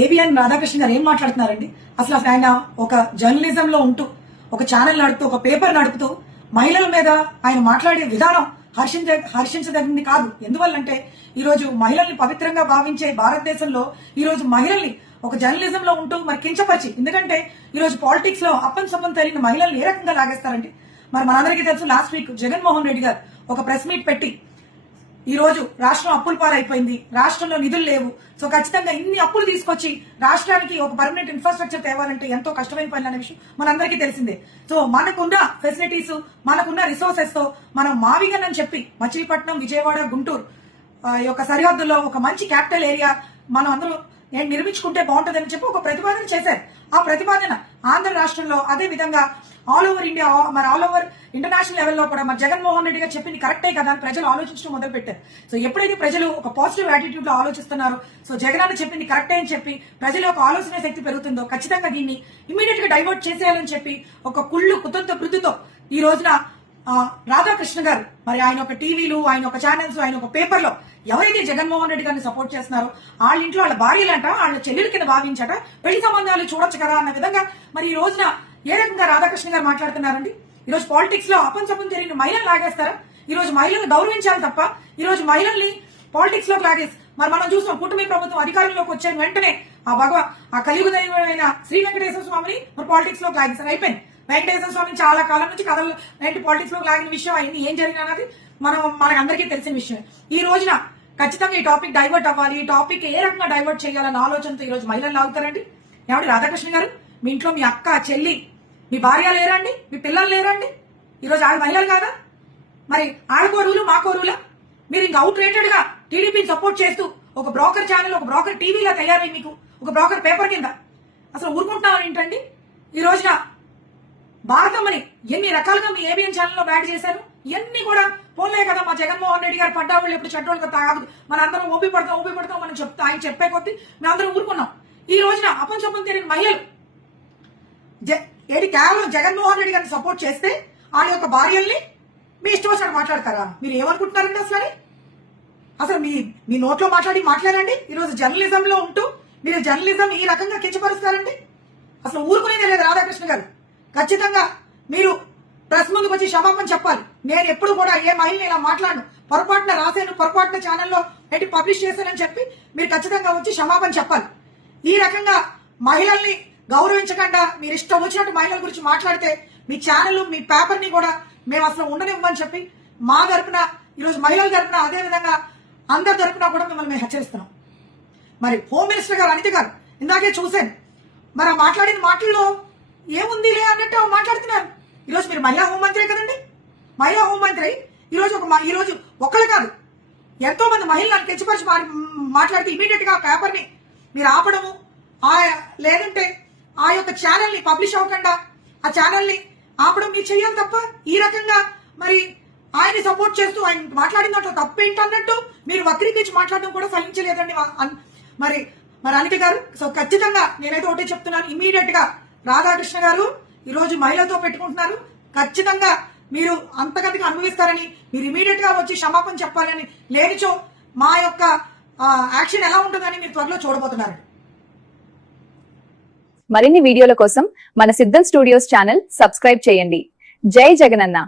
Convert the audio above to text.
ABN Radhakrishna గారు ఏం మాట్లాడుతున్నారండి? అసలు ఆయన ఒక జర్నలిజం లో ఉంటూ ఒక ఛానల్ నడుపుతూ ఒక పేపర్ నడుపుతూ మహిళల మీద ఆయన మాట్లాడే విధానం హర్షించదగింది కాదు. ఎందువల్లంటే ఈ రోజు మహిళల్ని పవిత్రంగా భావించే భారతదేశంలో ఈ రోజు మహిళల్ని ఒక జర్నలిజం లో ఉంటూ మరి కించపరిచి, ఎందుకంటే ఈ రోజు పాలిటిక్స్ లో అప్పం సప్పం తెలియని మహిళల్ని ఏ రకంగా లాగేస్తారండి? మరి మనందరికీ తెలుసు, లాస్ట్ వీక్ జగన్మోహన్ రెడ్డి గారు ఒక ప్రెస్ మీట్ పెట్టి ఈ రోజు రాష్ట్రం అప్పుల పాలైపోయింది, రాష్ట్రంలో నిధులు లేవు, సో ఖచ్చితంగా ఇన్ని అప్పులు తీసుకొచ్చి రాష్ట్రానికి ఒక పర్మనెంట్ ఇన్ఫ్రాస్ట్రక్చర్ తేవాలంటే ఎంతో కష్టమైన పని అనే విషయం మనందరికీ తెలిసిందే. సో మనకున్న ఫెసిలిటీస్, మనకున్న రిసోర్సెస్ తో మనం మావిగన్ అని చెప్పి మచిలీపట్నం, విజయవాడ, గుంటూరు యొక్క సరిహద్దుల్లో ఒక మంచి క్యాపిటల్ ఏరియా మనం అందరూ నిర్మించుకుంటే బాగుంటుందని చెప్పి ఒక ప్రతిపాదన చేశారు. ఆ ప్రతిపాదన ఆంధ్ర రాష్ట్రంలో అదే విధంగా ఆల్ ఓవర్ ఇండియా, మరి ఆల్ ఓవర్ ఇంటర్నేషనల్ లెవెల్లో కూడా మరి జగన్మోహన్ రెడ్డి గారు చెప్పింది కరెక్టే కదా అని ప్రజలు ఆలోచించడం మొదలు పెట్టారు. సో ఎప్పుడైతే ప్రజలు ఒక పాజిటివ్ యాటిట్యూడ్ లో ఆలోచిస్తున్నారో, సో జగన్ అన్న చెప్పింది కరెక్టే అని చెప్పి ప్రజల యొక్క ఆలోచన శక్తి పెరుగుతుందో, ఖచ్చితంగా దీన్ని ఇమీడియట్ గా డైవర్ట్ చేసేయాలని చెప్పి ఒక కుతంతో కృతితో ఈ రోజున రాధాకృష్ణ గారు మరి ఆయన ఒక టీవీలు, ఆయన ఒక ఛానల్స్, ఆయన ఒక పేపర్ లో ఎవరైతే జగన్మోహన్ రెడ్డి గారిని సపోర్ట్ చేస్తున్నారో వాళ్ళ ఇంట్లో వాళ్ళ భార్యలంట, వాళ్ళ చెల్లెల కింద భావించట, పెళ్లి సంబంధాలు చూడొచ్చు కదా అన్న విధంగా మరి ఈ రోజున ఏ రకంగా రాధాకృష్ణ గారు మాట్లాడుతున్నారండి? ఈ రోజు పాలిటిక్స్ లో అపంచపం జరిగిన మహిళలు లాగేస్తారా? ఈ రోజు మహిళలను గౌరవించాలి తప్ప ఈ రోజు మహిళల్ని పాలిటిక్స్ లోకి లాగేసి మరి మనం చూసాం, కూటమి ప్రభుత్వం అధికారంలోకి వచ్చిన వెంటనే ఆ కలియుగ దైవమైన శ్రీ వెంకటేశ్వర స్వామిని మరి పాలిటిక్స్ లోకి లాగేస్తారు. అయిపోయింది. వెంకటేశ్వర స్వామిని చాలా కాలం నుంచి కథలు పాలిటిక్స్ లోకి లాగిన విషయం అయింది. ఏం జరిగినా అన్నది మనకందరికీ తెలిసిన విషయం. ఈ రోజున ఖచ్చితంగా ఈ టాపిక్ డైవర్ట్ అవ్వాలి, ఈ టాపిక్ ఏ రకంగా డైవర్ట్ చేయాలన్న ఆలోచనతో ఈ రోజు మహిళలు లాగుతారండి. ఏమండి రాధాకృష్ణ గారు, మీ ఇంట్లో మీ అక్క, చెల్లి, మీ భార్య లేరండి? మీ పిల్లలు లేరండి? ఈ రోజు ఆవిడ మహిళలు కాదా? మరి ఆడకో రూలు మాకో రూలా? మీరు ఇంకా అవుట్ రేటెడ్ గా టీడీపీని సపోర్ట్ చేస్తూ ఒక బ్రోకర్ ఛానల్, ఒక బ్రోకర్ టీవీలా తయారై మీకు ఒక బ్రోకర్ పేపర్ కింద అసలు ఊరుకుంటున్నామని ఏంటండి? ఈ రోజున భారతమ్మని ఎన్ని రకాలుగా మీ ఏబిఎన్ ఛానల్లో బ్యాడ్ చేశారు. ఇవన్నీ కూడా పోలే కదా, మా జగన్మోహన్ రెడ్డి గారు పడ్డాళ్ళు ఎప్పుడు చెడ్డోళ్ళకి తాగదు, మనందరం ఓపి పడతాం మనం ఆయన చెప్పే కొద్దీ మేమందరం ఊరుకున్నాం. ఈ రోజున అపంచపం తెలియని మహిళలు ఏది కేవలం జగన్మోహన్ రెడ్డి గారిని సపోర్ట్ చేస్తే వాళ్ళ యొక్క భార్యల్ని మీ ఇష్టం వచ్చినట్టు మాట్లాడతారా? మీరు ఏమనుకుంటున్నారండి అసలు మీ నోట్లో మాట్లాడండి. ఈ రోజు జర్నలిజం లో ఉంటూ మీరు జర్నలిజం ఈ రకంగా కించపరుస్తారండి? అసలు ఊరుకునేదే లేదు రాధాకృష్ణ గారు. ఖచ్చితంగా మీరు ప్రెస్ ముందుకు వచ్చి క్షమాపణ చెప్పాలి. నేను ఎప్పుడు కూడా ఏ మహిళని ఇలా మాట్లాడను, పొరపాటున రాశాను, పొరపాటున ఛానల్లో పెట్టి పబ్లిష్ చేశానని చెప్పి మీరు ఖచ్చితంగా వచ్చి క్షమాపణ చెప్పాలి. ఈ రకంగా మహిళల్ని గౌరవించకుండా మీరు ఇష్టం వచ్చినట్టు మహిళల గురించి మాట్లాడితే మీ ఛానల్, మీ పేపర్ ని కూడా మేము అసలు ఉండనివ్వమని చెప్పి మా తరపున, ఈరోజు మహిళల తరపున, అదే విధంగా అందరి తరపున కూడా మిమ్మల్ని మేము హెచ్చరిస్తున్నాం. మరి హోమ్ మినిస్టర్ గారు అనిత గారు ఇందాకే చూశాను, మరి ఆ మాట్లాడిన మాటల్లో ఏముందిలే అన్నట్టు మాట్లాడుతున్నారు. ఈరోజు మీరు మహిళా హోంమంత్రి కదండి. మహిళా హోంమంత్రి ఈరోజు ఒక్కరు కాదు, ఎంతో మంది మహిళలను తెచ్చిపరిచి మాట్లాడితే ఇమీడియట్ గా పేపర్ ని మీరు ఆపడము, లేదంటే ఆ యొక్క ఛానల్ ని పబ్లిష్ అవ్వకుండా ఆ ఛానల్ ని ఆపడం మీరు చేయాలి తప్ప ఈ రకంగా మరి ఆయన్ని సపోర్ట్ చేస్తూ ఆయన మాట్లాడిన దాంట్లో తప్పేంటన్నట్టు మీరు వక్రీకరించి మాట్లాడడం కూడా సహించలేదండి మరి అనిత గారు. సో ఖచ్చితంగా నేనైతే ఒకటే చెప్తున్నాను, ఇమీడియట్ గా రాధాకృష్ణ గారు ఈ రోజు మహిళతో పెట్టుకుంటున్నారు, ఖచ్చితంగా మీరు అంతకంతగా అనుభవిస్తారని మీరు ఇమీడియట్ గా వచ్చి క్షమాపణ చెప్పాలని, లేనిచో మా యొక్క యాక్షన్ ఎలా ఉంటుందని మీరు త్వరలో చూడబోతున్నారు. మరిన్ని వీడియోల కోసం మన సిద్ధం స్టూడియోస్ ఛానల్ సబ్స్క్రైబ్ చేయండి. జై జగనన్న.